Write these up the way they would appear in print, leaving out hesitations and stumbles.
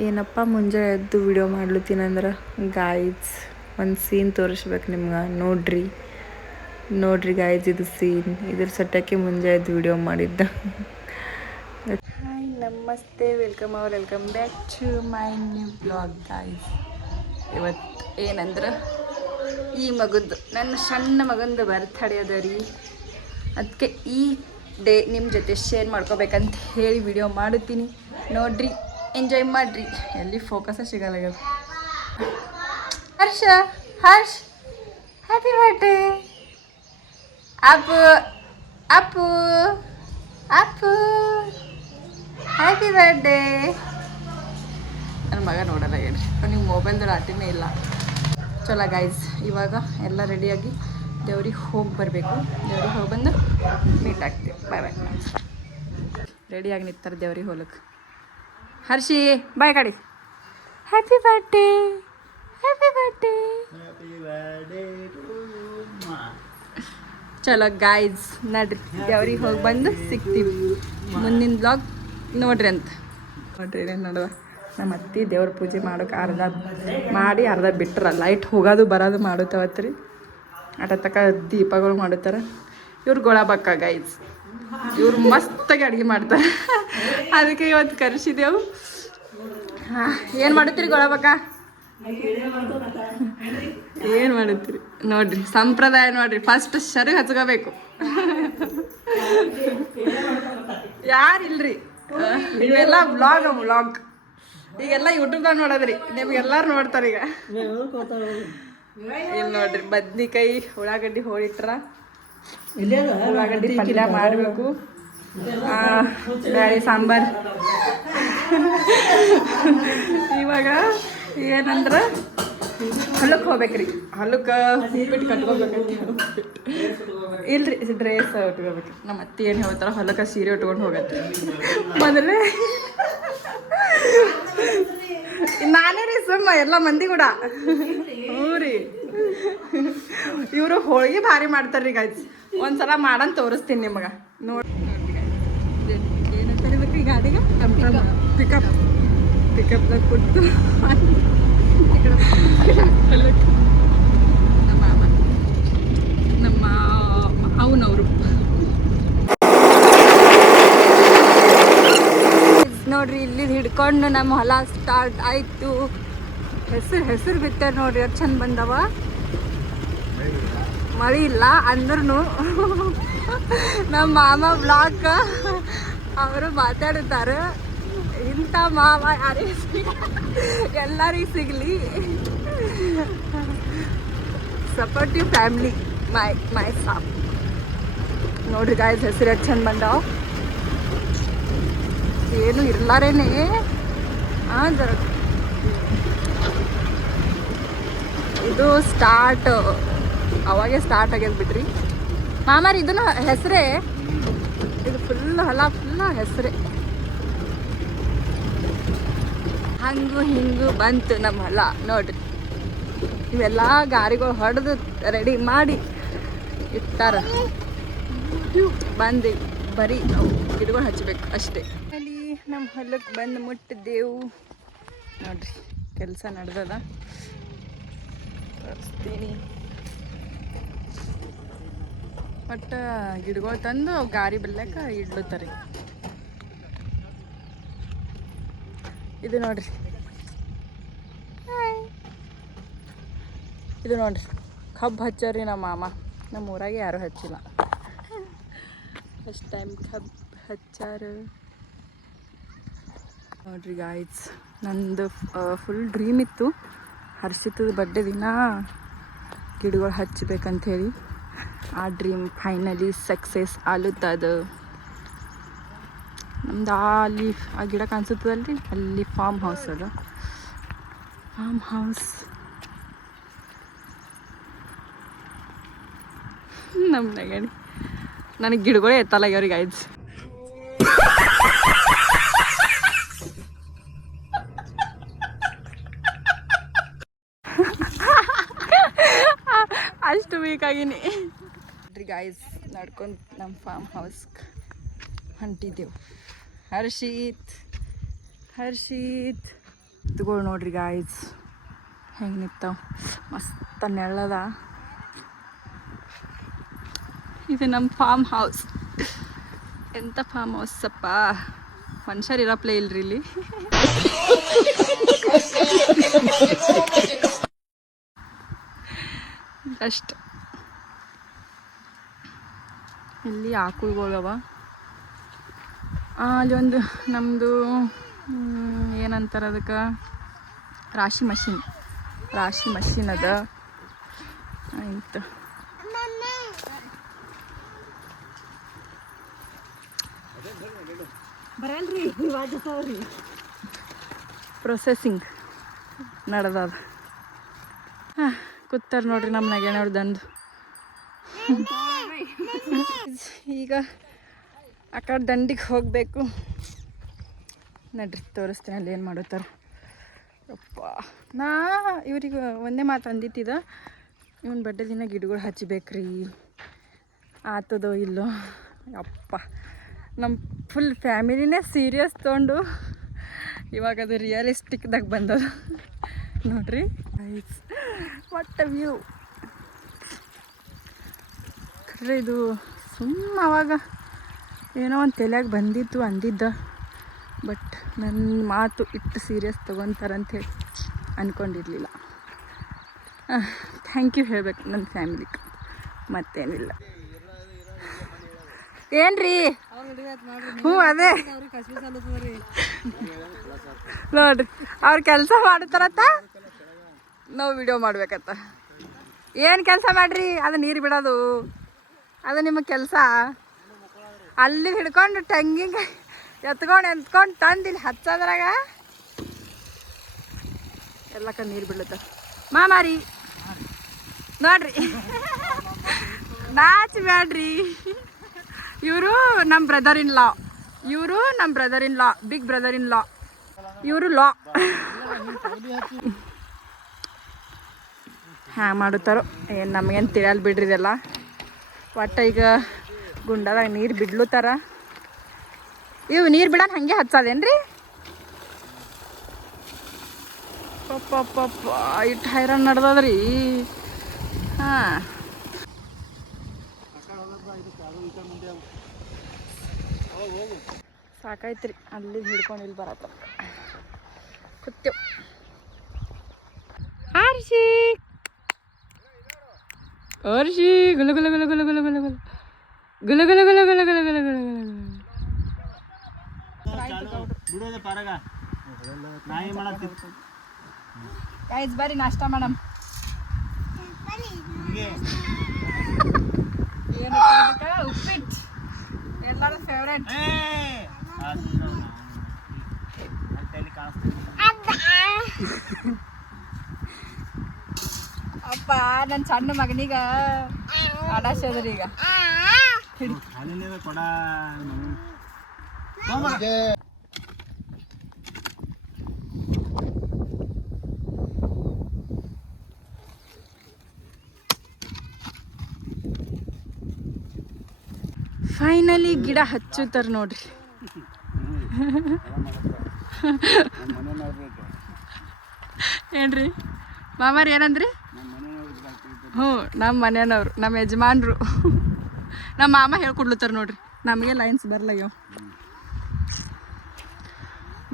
ಏನಪ್ಪ ಮುಂಜಾನೆ ಎದ್ದು ವಿಡಿಯೋ ಮಾಡ್ಲತ್ತೀನಂದ್ರೆ ಗಾಯ್ಸ್ ಒಂದು ಸೀನ್ ತೋರಿಸ್ಬೇಕು ನಿಮ್ಗೆ. ನೋಡ್ರಿ ಗಾಯ್ಸ್, ಇದು ಸೀನ್. ಇದ್ರ ಸಟ್ಟಕ್ಕೆ ಮುಂಜಾನೆ ಎದ್ದು ವಿಡಿಯೋ ಮಾಡಿದ್ದ. ಹಾಯ್, ನಮಸ್ತೆ, welcome back to my new blog guys. ಇವತ್ತು ಏನಂದ್ರೆ ನನ್ನ ಸಣ್ಣ ಮಗಂದು ಬರ್ತಡೇ ಅದ ರೀ. ಅದಕ್ಕೆ ಈ ಡೇ ನಿಮ್ಮ ಜೊತೆ ಶೇರ್ ಮಾಡ್ಕೋಬೇಕಂತ ಹೇಳಿ ವಿಡಿಯೋ ಮಾಡುತ್ತೀನಿ. ನೋಡ್ರಿ, ಎಂಜಾಯ್ ಮಾಡ್ರಿ. ಎಲ್ಲಿ ಫೋಕಸ್ ಸಿಗಲ್ಲ. Harsh happy birthday. Appu Appu Appu happy birthday. ನನ್ನ ಮಗ ನೋಡಲ್ಲ ಹೇಳ್ರಿ, ನೀವು ಮೊಬೈಲ್ದೊಳಗೆ ಆಟಿನೇ ಇಲ್ಲ. ಚಲೋ ಗೈಸ್, ಇವಾಗ ಎಲ್ಲ ರೆಡಿಯಾಗಿ ದೇವ್ರಿಗೆ ಹೋಗಿ ಬರಬೇಕು. ದೇವ್ರಿಗೆ ಹೋಗಿ ಬಂದು ಮೀಟ್ ಆಗ್ತೀವಿ. ಬಾಯ್ ಬಾಯ್. ರೆಡಿಯಾಗಿ ನಿಂತಾರೆ ದೇವ್ರಿಗೆ ಹೋಲಕ್ಕೆ. ಹರ್ಷಿ ಬಾಯ್ ಕಡೆ. Happy birthday, happy birthday. ಚಲೋ ಗಾಯ್ಸ್, ನಡ್ರಿ ದೇವ್ರಿಗೆ ಹೋಗಿ ಬಂದು ಸಿಗ್ತೀವಿ. ಮುಂದಿನ ಬ್ಲಾಗ್ ನೋಡ್ರಿ ಅಂತ. ನೋಡ್ರಿ ಏನೇನು ನೋಡುವ. ನಮ್ಮ ಅತ್ತಿ ದೇವ್ರ ಪೂಜೆ ಮಾಡೋಕೆ ಅರ್ಧ ಬಿಟ್ರ. ಲೈಟ್ ಹೋಗೋದು ಬರೋದು ಮಾಡುತ್ತವತ್ತು ರೀ. ತಕ್ಕ ದೀಪಗಳು ಮಾಡುತ್ತಾರೆ. ಇವ್ರು ಗೊಳಬಕ್ಕ ಗೈಸ್, ಇವ್ರು ಮಸ್ತಾಗಿ ಅಡುಗೆ ಮಾಡ್ತಾರೆ. ಅದಕ್ಕೆ ಇವತ್ತು ಕರೆಸಿದೆವು. ಏನು ಮಾಡುತ್ತೀರಿ ಗೊಳಬಕ್ಕ? ಏನು ಮಾಡುತ್ತೀರಿ ನೋಡ್ರಿ, ಸಂಪ್ರದಾಯ ನೋಡ್ರಿ. ಫಸ್ಟ್ ಸರಿ ಹಚ್ಕೋಬೇಕು. ಯಾರಿಲ್ರಿ, ಇವೆಲ್ಲ ವ್ಲಾಗ್ ಈಗೆಲ್ಲ ಯೂಟ್ಯೂಬ್ದಾಗ ನೋಡೋದ್ರಿ. ನಿಮ್ಗೆಲ್ಲಾರು ನೋಡ್ತಾರೆ ಈಗ. ಇಲ್ಲಿ ನೋಡ್ರಿ, ಬದ್ನಿಕಾಯಿ ಉಳ್ಳಾಗಡ್ಡಿ ಹೋಳಿಟ್ರ. ಉಳ್ಳಾಗಡ್ಡಿ ಪಲ್ಯ ಮಾಡಬೇಕು. ಬ್ಯಾಳಿ ಸಾಂಬಾರು. ಇವಾಗ ಏನಂದ್ರೆ ಹೊಲಕ್ಕೆ ಹೋಗ್ಬೇಕ್ರಿ. ಹೊಲಕ್ಕೆ ಉಪ್ಪಿಟ್ಟು ಕಟ್ಕೋಬೇಕಂತ. ಇಲ್ರಿ, ಡ್ರೆಸ್ ಉಟ್ಕೋಬೇಕು. ನಮ್ಮ ಅತ್ತಿ ಏನು ಹೇಳ್ತಾರ, ಹೊಲಕ್ಕೆ ಸೀರೆ ಉಟ್ಕೊಂಡು ಹೋಗತ್ತೆ ಮೊದಲೇ. ನಾನೇ ರೀ ಸುಮ್ಮ ಎಲ್ಲ ಮಂದಿ ಕೂಡ. ಹ್ಞೂ ರೀ, ಇವರು ಹೋಳಿಗೆ ಭಾರಿ ಮಾಡ್ತಾರ್ರಿ ಗಾಯ್ಸ್. ಒಂದ್ಸಲ ಮಾಡಂತ ತೋರಿಸ್ತೀನಿ ನಿಮಗೆ. ನೋಡಿ ಏನಂತ ಹೇಳ್ಬೇಕು ಈ ಗಾಡಿಗೆ? ಪಿಕಪ್ದಾಗ ಕೊಟ್ಟು ನಮ್ಮ ಅವನವರು ನೋಡ್ರಿ. ಇಲ್ಲಿ ಹಿಡ್ಕೊಂಡು ನಮ್ಮ ಹೊಲ ಸ್ಟಾರ್ಟ್ ಆಯಿತು. ಹೆಸರು ಬಿತ್ತಾರೆ ನೋಡ್ರಿ, ಎಷ್ಟು ಚಂದ ಬಂದವ. ಮಳೆ ಇಲ್ಲ ಅಂದ್ರೂ ನಮ್ಮ ಮಾಮ ಬ್ಲಾಗ್ ಅವರು ಮಾತಾಡುತ್ತಾರೆ. ಇಂಥ ಮಾಮ ಯಾರಿಗೆ ಎಲ್ಲರಿಗೂ ಸಿಗಲಿ. ಸಪೋರ್ಟಿವ್ ಫ್ಯಾಮ್ಲಿ ಮೈ ಸಾಪ್. ನೋಡ್ರಿ ಗಾಯ್ಸ್, ಹೆಸರು ಎಷ್ಟು ಚಂದ ಬಂದಾವ. ಏನು ಇರ್ಲಾರೇನೆ. ಇದು ಸ್ಟಾರ್ಟ್ ಅವಾಗೆ ಸ್ಟಾರ್ಟ್ ಆಗ್ಯದ ಬಿಡ್ರಿ ಮಾಮಾರಿ. ಇದನ್ನು ಹೆಸರೇ, ಇದು ಫುಲ್ ಹೊಲ ಹೆಸರೇ. ಹಂಗು ಹಿಂಗು ಬಂತು ನಮ್ಮ ಹೊಲ ನೋಡ್ರಿ. ಇವೆಲ್ಲ ಗಾರಿಗಳು ಹೊಡೆದು ರೆಡಿ ಮಾಡಿ ಇಟ್ಟಾರ. ಬಂದು ಬರೀ ಗಿಡಗಳು ಹಚ್ಚಬೇಕು ಅಷ್ಟೇ. ಅಲ್ಲಿ ನಮ್ಮ ಹೊಲಕ್ಕೆ ಬಂದು ಮುಟ್ಟಿದ್ದೆವು ನೋಡ್ರಿ. ಕೆಲಸ ನಡೆದದ, ತೋರಿಸ್ತೀನಿ. ಒಟ್ಟು ಗಿಡಗಳು ತಂದು ಗಾರಿ ಬೆಲ್ಲಕ್ಕ ಇಡ್ಲತ್ತಾರೆ. ಇದು ನೋಡ್ರಿ, ಇದು ನೋಡ್ರಿ ಕಬ್ಬು ಹಚ್ಚಾರ್ರಿ ನಮ್ಮ ಮಾಮ. ನಮ್ಮ ಊರಾಗೆ ಯಾರೂ ಹಚ್ಚಿಲ್ಲ, ಫಸ್ಟ್ ಟೈಮ್ ಕಬ್ಬು ಹಚ್ಚಾರ ನೋಡ್ರಿ ಗಾಯ್ಸ್. ನಂದು ಫುಲ್ ಡ್ರೀಮ್ ಇತ್ತು, ಹರ್ಷಿತದ ಬರ್ಡೇ ದಿನ ಗಿಡಗಳು ಹಚ್ಚಬೇಕಂಥೇಳಿ. ಆ ಡ್ರೀಮ್ ಫೈನಲಿ ಸಕ್ಸಸ್ ಆಲುತ್ತದ. ನಮ್ದು ಅಲ್ಲಿ ಆ ಗಿಡ ಕಾಣಿಸುತ್ತದಲ್ರಿ, ಅಲ್ಲಿ ಫಾರ್ಮ್ ಹೌಸ್ ಅದ. ಫಾರ್ಮ್ ಹೌಸ್ ನಮ್ಮ ನಗಣಿ. ನನಗೆ ಗಿಡಗಳೇ ಎತ್ತಲಾಗ್ಯವ್ರಿಗೆ ಗಾಯ್ಸ್. ಅಷ್ಟು ವೀಕ್ ಆಗಿನಿ ಗಾಯ್ಸ್. ನಡ್ಕೊಂಡು ನಮ್ಮ ಫಾರ್ಮ್ ಹೌಸ್ ಹೊಂಟಿದ್ದೆವು. ಹರ್ಷಿತ್ ಇದ್ಗಳು ನೋಡ್ರಿ ಗಾಯ್ಸ್ ಹೆಂಗೆ ನಿಂತಾವ ಮಸ್ತ ನೆಳ್ಳದ. ಇದು ನಮ್ಮ ಫಾರ್ಮ್ ಹೌಸ್. ಎಂಥ ಫಾರ್ಮ್ ಹೌಸ್ ಅಪ್ಪ, ಮನುಷ್ಯರು ಇರಪ್ಲೇ ಇಲ್ರಿ ಇಲ್ಲಿ. ಅಷ್ಟು ಇಲ್ಲಿ ಆಕಳುಗಳವ. ಅಲ್ಲಿ ಒಂದು ನಮ್ಮದು ಏನಂತಾರೆ ಅದಕ್ಕೆ ರಾಶಿ ಮಷಿನ್ ಅದ. ಆಯ್ತು ಬರಲ್ರಿ ಪ್ರೊಸೆಸಿಂಗ್ ನಡೆದದ. ಕೂತಾರ ನೋಡ್ರಿ ನಮ್ಮ ನಗೆನವ್ರು ದಂದು. ಈಗ ಆ ಕಡೆ ದಂಡಿಗೆ ಹೋಗಬೇಕು. ನಡ್ರಿ ತೋರಿಸ್ತೀನಿ ಅಲ್ಲಿ ಏನು ಮಾಡುತ್ತಾರೆ. ಅಪ್ಪ ನಾ ಇವ್ರಿಗೆ ಒಂದೇ ಮಾತು ಅಂದಿತ್ತಿದ, ಇವನ್ ಬಡ್ಡೆ ದಿನ ಗಿಡಗಳು ಹಚ್ಚಬೇಕ್ರಿ, ಆತದೋ ಇಲ್ಲೋ. ಅಪ್ಪ ನಮ್ಮ ಫುಲ್ ಫ್ಯಾಮಿಲಿನೇ ಸೀರಿಯಸ್ ತೊಗೊಂಡು ಇವಾಗ ಅದು ರಿಯಲಿಸ್ಟಿಕ್ದಾಗ ಬಂದದ ನೋಡ್ರಿ. What a view. ಖರೆ ಇದು ಸುಮ್ಮ ಅವಾಗ ಏನೋ ಒಂದು ತಲೆಯಾಗ ಬಂದಿತ್ತು ಅಂದಿದ್ದ, ಬಟ್ ನನ್ನ ಮಾತು ಇಟ್ಟು ಸೀರಿಯಸ್ ತೊಗೊತಾರಂಥೇಳಿ ಅಂದ್ಕೊಂಡಿರಲಿಲ್ಲ. ಥ್ಯಾಂಕ್ ಯು ಹೇಳ್ಬೇಕು ನನ್ನ ಫ್ಯಾಮಿಲಿಗೆ, ಮತ್ತೇನಿಲ್ಲ. ಏನ್ರಿ? ಹ್ಞೂ ಅದೇ ನೋಡ್ರಿ ಅವ್ರು ಕೆಲಸ ಮಾಡ್ತಾರತ್ತ, ನಾವು ವಿಡಿಯೋ ಮಾಡ್ಬೇಕತ್ತ. ಏನು ಕೆಲಸ ಮಾಡ್ರಿ? ಅದು ನೀರು ಬಿಡೋದು, ಅದು ನಿಮ್ಮ ಕೆಲಸ. ಅಲ್ಲಿ ಹಿಡ್ಕೊಂಡು ಟಂಗಿಗೆ ಎತ್ಕೊಂಡು ತಂದಿಲ್ಲಿ ಹಚ್ಚೋದ್ರಾಗ ಎಲ್ಲಕ್ಕ ನೀರು ಬೀಳುತ್ತ. ಮಾಮಾರಿ ನೋಡ್ರಿ, ನಾಚಬೇಡ್ರಿ. ಇವರು ನಮ್ಮ brother in law, big brother in law. ಇವರು ಲಾ ಹ್ಯಾಂಗೆ ಮಾಡುತ್ತಾರೋ ಏನು ನಮಗೇನು ತಿಳಿಯಲ್ಲ ಬಿಡ್ರಿ ಇದೆಲ್ಲ. ಒಟ್ಟು ಈಗ ಗುಂಡದಾಗ ನೀರು ಬಿಡ್ಲುತ್ತಾರ. ಇವು ನೀರು ಬಿಡೋಣ ಹಾಗೆ ಹಚ್ಚೋದೇನ್ರಿ? ಪಪ್ಪ ಇಟ್ಟು ಹೈರಾಣ ನಡ್ದದ್ರಿ. ಹಾಂ ಸಾಕಾಯ್ತ್ರಿ, ಅಲ್ಲಿ ಹಿಡ್ಕೊಂಡು ಇಲ್ಲಿ ಬರತ್ತ ಕೂತೇವು. ಹರ್ಷಿ ಗುಲ ಗುಲ ಗುಲ ಗುಲ ಗುಲ ಗುಲ ಗುಲ ಗುಲ ಗುಲ ಗುಲ ಗುಲ ಗುಲ ಗುಲ ಗುಲ ಗೈಸ್ ಬರ್ರಿ ನಾಷ್ಟ ಮಾಡಮ್. ಏನು ಉಪ್ಪಿಟ್ಟು ಎಲ್ಲರ ಫೇವ್ರೇಟ್. ಅಪ್ಪ ನನ್ನ ಸಣ್ಣ ಮಗನೀಗ ಆಡಾಸದ್ರಿ. ಈಗ ಫೈನಲಿ ಗಿಡ ಹಚ್ಚುತ್ತಾರ ನೋಡ್ರಿ. ಏನ್ರಿ ಮಾಮಾರಿ ಏನಂದ್ರಿ? ಹ್ಞೂ ನಮ್ಮ ಮನೆಯವ್ರು, ನಮ್ಮ ಯಜಮಾನ್ರು, ನಮ್ಮ ಮಾಮ ಹೇಳ್ಕೊಡ್ಲತ್ತಾರ ನೋಡ್ರಿ. ನಮಗೆ ಲೈನ್ಸ್ ಬರ್ಲಾಗ್ಯಾವ.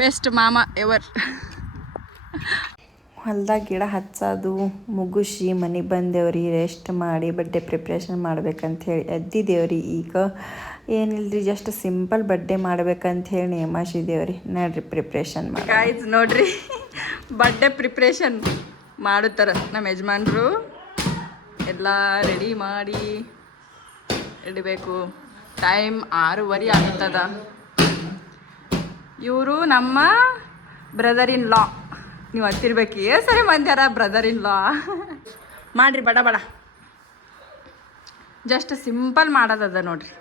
ಬೆಸ್ಟ್ ಮಾಮ ಎವರ್. ಹೊಲ್ದಾಗ ಗಿಡ ಹಚ್ಚೋದು ಮುಗಿಸಿ ಮನೆಗೆ ಬಂದೇವ್ರಿ. ರೆಸ್ಟ್ ಮಾಡಿ ಬಡ್ಡೆ ಪ್ರಿಪ್ರೇಷನ್ ಮಾಡ್ಬೇಕಂತ ಹೇಳಿ ಎದ್ದಿದ್ದೇವ್ರಿ. ಈಗ ಏನಿಲ್ರಿ, ಜಸ್ಟ್ ಸಿಂಪಲ್ ಬಡ್ಡೆ ಮಾಡ್ಬೇಕಂತ ಹೇಳಿ ನೇಮಾಸಿದ್ದೇವ್ರಿ. ನೋಡ್ರಿ ಪ್ರಿಪ್ರೇಷನ್ ಮಾಡಿ ಗಾಯ್ಸ್ ನೋಡ್ರಿ, ಬಡ್ಡೆ ಪ್ರಿಪ್ರೇಷನ್ ಮಾಡುತ್ತಾರ ನಮ್ಮ ಯಜಮಾನ್ರು. ಎಲ್ಲ ರೆಡಿ ಮಾಡಿ ಇಡಬೇಕು. ಟೈಮ್ 6:30 ಆಗ್ತದ. ಇವರು ನಮ್ಮ ಬ್ರದರ್ ಇನ್ ಲಾ. ನೀವು ಹತ್ತಿರ್ಬೇಕು, ಸರಿ ಮಂದ್ಯಾರ ಬ್ರದರ್ ಇನ್ ಲಾ. ಮಾಡಿರಿ ಬಡ ಬಡ, ಜಸ್ಟ್ ಸಿಂಪಲ್ ಮಾಡೋದದ ನೋಡ್ರಿ,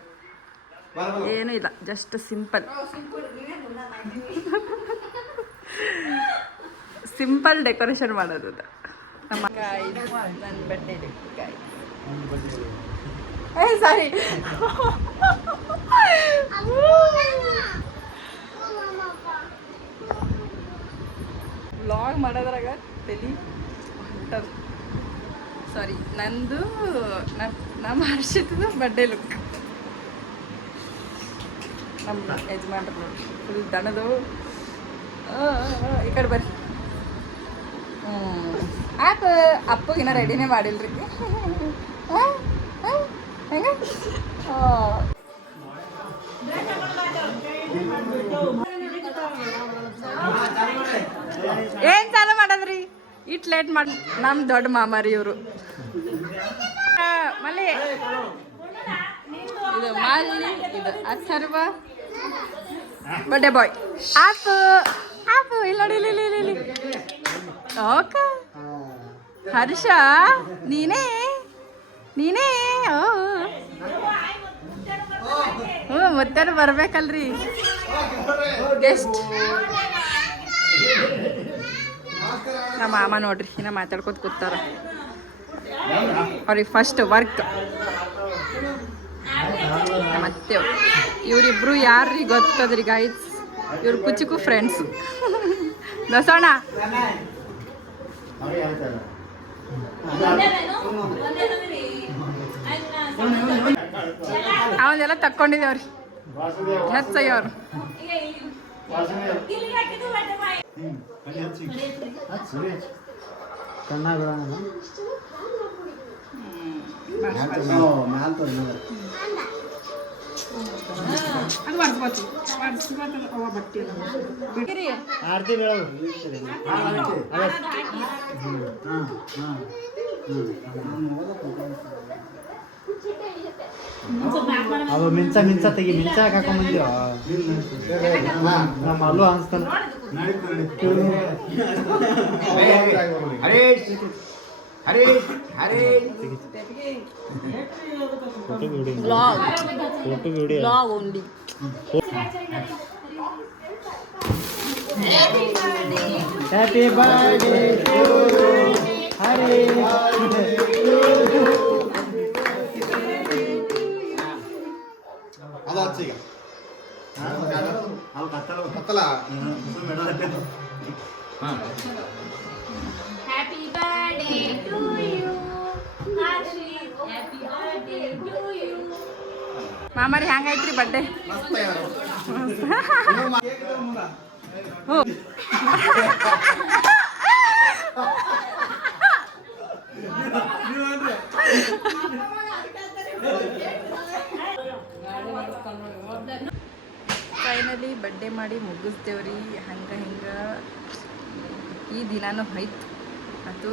ಏನೂ ಇಲ್ಲ, ಜಸ್ಟ್ ಸಿಂಪಲ್ ಸಿಂಪಲ್ ಡೆಕೋರೇಷನ್ ಮಾಡೋದದ. ನಮ್ಮ ನನ್ನ ಬಡ್ಡೆ ಸಾರಿ ನಂದು ನಮ್ಮ ಹರ್ಷಿತದು ಬರ್ಡೇ ಲುಕ್. ನಮ್ಮ ಯಜಮಾನ್ರು ನೋಡಿ ಫುಲ್ ದಣದು. ಈ ಕಡೆ ಬರ್ರಿ. ಅಪ್ಪಗಿನ ರೆಡಿನೇ ಮಾಡಿಲ್ರಿ. ಹೆಂಗ ಏನ್ ಚಾಲು ಮಾಡದ್ರಿ? ಇಟ್ ಲೇಟ್ ಮಾಡಿ ನಮ್ಮ ದೊಡ್ಡ ಮಾಮಾರಿ ಇವರು. ಮಲ್ಲಿ ಇದು ಮಾಲಿ, ಇದು Atharva birthday boy. App app ಇಲ್ಲ ನೋಡಿ, ಇಲ್ಲಿ ಓಕ ಹರ್ಷ ನೀನೇ ಮುತ್ತೇನು ಬರ್ಬೇಕಲ್ರಿ ಗೆಸ್ಟ್. ನಮ್ಮ ಮಾಮ ನೋಡ್ರಿ ಇನ್ನ ಮಾತಾಡ್ಕೊತ ಕೂತಾರ. ಅವ್ರಿಗೆ ಫಸ್ಟ್ ವರ್ಕ್. ಮತ್ತೆ ಇವರಿಬ್ರು ಯಾರ್ರಿ ಗೊತ್ತದ್ರಿ ಗೈಸ್? ಇವ್ರು ಕುಚಿಕು ಫ್ರೆಂಡ್ಸ್. ದಸೋಣ ಅವನ್ನೆಲ್ಲ ತಕ್ಕೊಂಡಿದ್ದೇವ್ರಿ ಹೆಚ್ಚಯ್ಯವ್ರು. ಅದು ಮಿಂಚ ತೆಗಿ, ಮಿಂಚ ಹಾಕೊಂಬಂದಿವ ನಮ್ಮ ಅಲ್ಲೂ ಅನ್ಸ್ತಾನ. ಹ್ಯಾಪಿ ಬರ್ಡೇ ಟು ಹರೇ. Happy birthday to you, Harshit. Happy birthday to you. ಮಾಮಾರಿ ಹ್ಯಾಂಗೈತ್ರಿ ಬರ್ಡೇ? ಫೈನಲಿ ಬರ್ಡೇ ಮಾಡಿ ಮುಗಿಸ್ತೇವ್ರಿ. ಹಂಗೆ ಈ ದಿನಾನು ಹೋಯ್ತು. ಅದು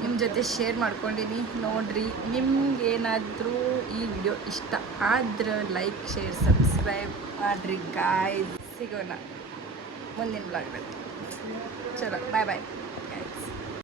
ನಿಮ್ಮ ಜೊತೆ ಶೇರ್ ಮಾಡ್ಕೊಂಡಿನಿ ನೋಡ್ರಿ. ನಿಮ್ಗೇನಾದರೂ ಈ ವಿಡಿಯೋ ಇಷ್ಟ ಆದ್ರೆ ಲೈಕ್, ಶೇರ್, ಸಬ್ಸ್ಕ್ರೈಬ್ ಮಾಡಿರಿ ಗಾಯ್ಸ್. ಸಿಗೋಣ ಮುಂದಿನ ಬ್ಲಾಗ್ನಲ್ಲಿ. ಚಲೋ ಬಾಯ್ ಬಾಯ್.